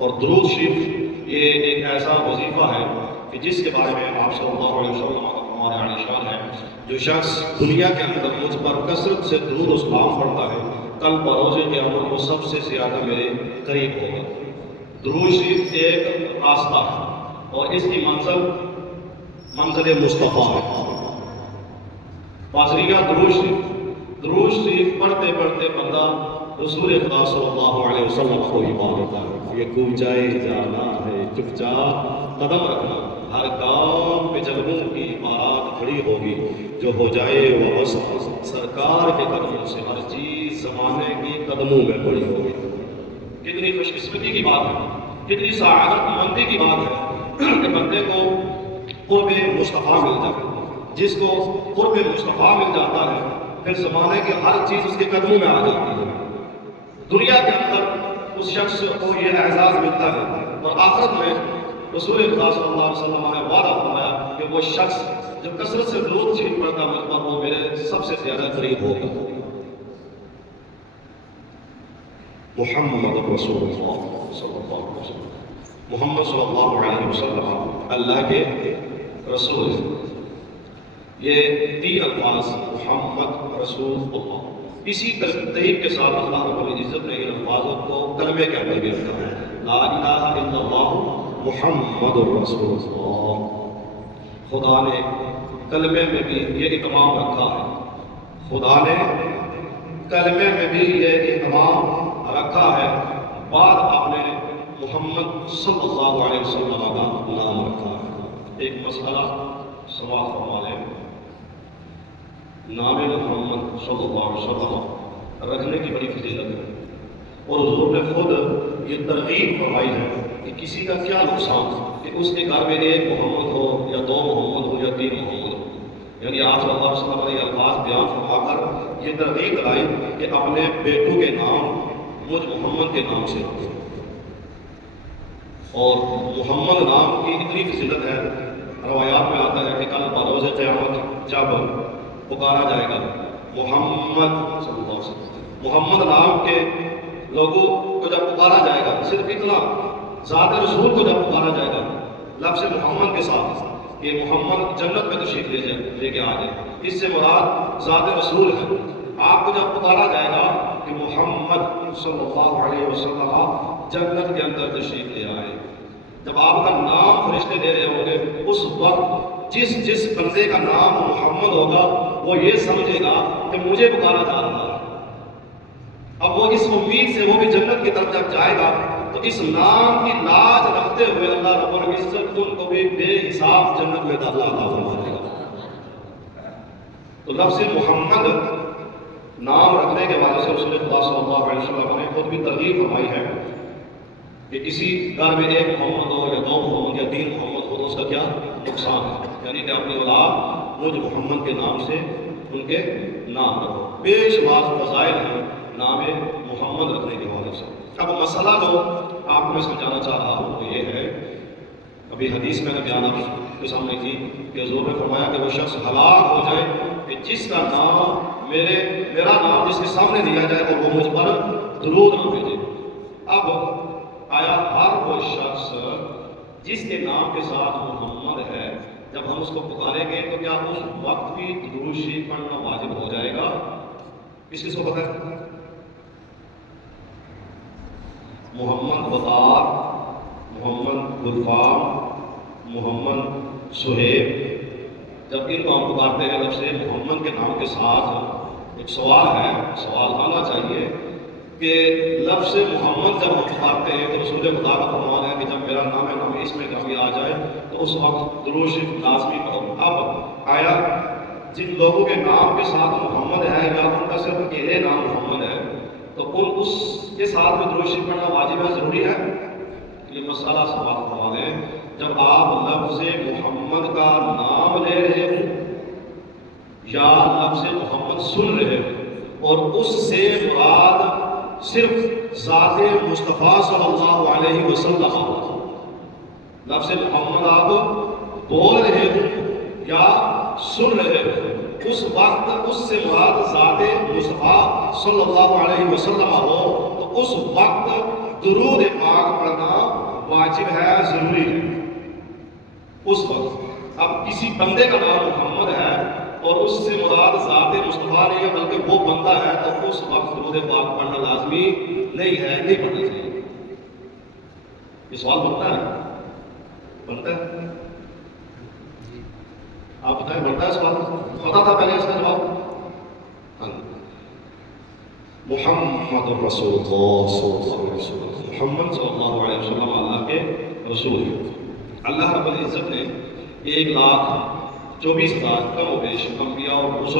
اور درود شریف یہ ایک ایسا وظیفہ ہے کہ جس کے بارے میں آپ صلی اللہ علیہ وسلم ہمارے عالی شان ہے، جو شخص دنیا کے اندر مجھ پر کثرت سے درود و سلام پڑھتا ہے، کل بروز قیامت وہ سب سے زیادہ میرے قریب ہوگا۔ درود شریف ایک راستہ ہے اور اس کی منزل مصطفیٰ ہے۔ بازریگاہ درود شریف پڑھتے پڑھتے بندہ رسول خدا صلی اللہ علیہ وسلم کو ہی پا لیتا ہے۔ یہ کوچائے جانا ہے چپ چاپ قدم رکھنا، ہر کام پہ جلووں کی بات کھڑی ہوگی، جو ہو جائے وہ بس سرکار کے قدموں سے ہر چیز زمانے کی قدموں میں پڑی ہوگی۔ کتنی خوش قسمتی کی بات ہے، کتنی سعادت مندی کی بات ہے کہ بندے کو قرب مصطفیٰ مل جائے۔ جس کو قرب مصطفیٰ مل جاتا ہے پھر زمانے کی ہر چیز اس کے قدموں میں آ جاتی ہے۔ دنیا کے اندر اس شخص کو یہ اعزاز ملتا ہے اور آخرت میں رسول خدا صلی اللہ علیہ وسلم نے وعدہ فرمایا کہ وہ شخص جو کثرت سے درود شریف پڑھتا مجھ پر وہ میرے سب سے زیادہ قریب ہوگا۔ محمد رسول اللہ صلی اللہ علیہ وسلم، محمد صلی اللہ علیہ وسلم اللہ کے رسول ہیں۔ یہ 3 الفاظ محمد رسول اللہ، اسی ترتیب کے ساتھ اللہ رب العزت نے ان الفاظوں کو کلمے کے اندر بھی رکھا ہے، لا الہ الا اللہ محمد رسول اللہ۔ خدا نے کلمے میں بھی یہ اہتمام رکھا ہے، خدا نے کلمے میں بھی یہ اہتمام رکھا ہے، بعد آپ نے محمد صلی اللہ علیہ وسلم کا نام رکھا ہے۔ ایک مسئلہ سماعت فرما لیں، نام محمد صلی اللہ علیہ وسلم رکھنے کی بڑی فضیلت ہے، اور حضور نے خود یہ ترغیب فرمائی ہے کہ کسی کا کیا نقصان کہ اس کے گھر میں 1 محمد ہو یا 2 محمد ہو یا 3 محمد ہو۔ یعنی آپ صلی اللہ علیہ وسلم نے الفاظ بیان فرما کر یہ ترغیب دلائی کہ اپنے بیٹوں کے نام مجھ محمد کے نام سے رکھو۔ اور محمد نام کی اتنی فضیلت ہے، روایات میں آتا ہے کہ کل بروز قیامت جب پکارا جائے گا محمد صلی اللہ علیہ وسلم، محمد نام کے لوگوں کو جب پکارا جائے گا، صرف اتنا ذات رسول کو جب پکارا جائے گا لفظ محمد کے ساتھ کہ محمد جنت میں تشریف لے کے آ جائے، اس سے مراد ذات رسول ہے۔ آپ کو جب پکارا جائے گا کہ محمد صلی اللہ علیہ وسلم جنت کے اندر تشریف لے آئے، جب آپ کا نام فرشتے دے رہے ہوں گے اس وقت جس بندے کا نام محمد ہوگا وہ یہ سمجھے گا کہ مجھے پکارا جا رہا ہے۔ اب وہ اس امید سے وہ بھی جنت کی طرف جب جائے گا تو اس نام کی لاج رکھتے ہوئے اللہ رب العزت ان کو بھی بے حساب جنت میں داخلہ عطا فرمائے گا۔ تو لفظ محمد نام رکھنے کے وجہ سے رسول خدا صلی اللہ علیہ وسلم نے خود بھی ترغیب فرمائی ہے کہ کسی گھر میں 1 محمد ہو یا 2 محمد یا 3 محمد ہو تو اس کا کیا نقصان ہے، یعنی کہ اپنی اولاد مجھ محمد کے نام سے ان کے نام رکھو۔ بے شمار فضائل ہیں نام محمد رکھنے کے حوالے سے۔ اب مسئلہ جو آپ کو میں سمجھانا چاہ رہا ہوں وہ یہ ہے، ابھی حدیث میں نے بیان آپ کے سامنے کی کہ حضور نے فرمایا کہ وہ شخص ہلاک ہو جائے کہ جس کا نام میرا نام جس کے سامنے دیا جائے اور وہ مجھ پر درود نہ بھیجے۔ اب آیا ہر وہ شخص جس کے نام کے ساتھ محمد ہے جب ہم اس کو پکاریں گے تو کیا اس وقت بھی درود شریف پڑھنا واجب ہو جائے گا؟ کس کو پتہ ہے؟ محمد وقار، محمد غلفام، محمد سہیب، جب ان کو ہم پکارتے ہیں لفظ محمد کے نام کے ساتھ ایک سوال ہے، سوال آنا چاہیے کہ لفظ محمد جب ہم پکارتے ہیں تو رسول خدا کا فرمان ہے کہ جب میرا نام ہے نام اس میں کمی آ جائے تو اس وقت درود شریف لازمی کرو۔ اب آیا جن لوگوں کے نام کے ساتھ محمد ہے یا ان کا صرف اکیلے نام محمد ہے تو اس کے ساتھ بھی درود شریف پڑھنا واجب ہے، ضروری ہے؟ یہ مسئلہ سوال فرما لیں، جب آپ لفظ محمد کا نام لے رہے ہوں یا لفظ محمد سن رہے ہوں اور اس سے مراد صرف ذات مصطفیٰ صلی اللہ علیہ وسلم، لفظ محمد آپ بول رہے ہوں یا سن رہے ہوں، اس وقت اس سے مراد ذات مصطفیٰ صلی اللہ علیہ وسلم ہو تو اس وقت درود پاک پڑھنا واجب ہے، ضروری ہے اس وقت۔ اب کسی بندے کا نام محمد ہے اور اس سے مراد ذات مصطفیٰ نہیں ہے بلکہ وہ بندہ ہے، تو اس وقت درود پاک پڑھنا لازمی نہیں ہے، نہیں پڑھنا چاہیے۔ یہ سوال بنتا ہے، بنتا ہے، آپ بتائیں بنتا ہے سوال؟ پتا تھا پہلے اس کا جواب؟ محمد رسول اللہ صلی اللہ علیہ وسلم، محمد صلی اللہ علیہ وسلم اللہ کے رسول ہیں۔ اللہ رب العزت نے 1,24,000 کم و بیش انبیاء اور رسل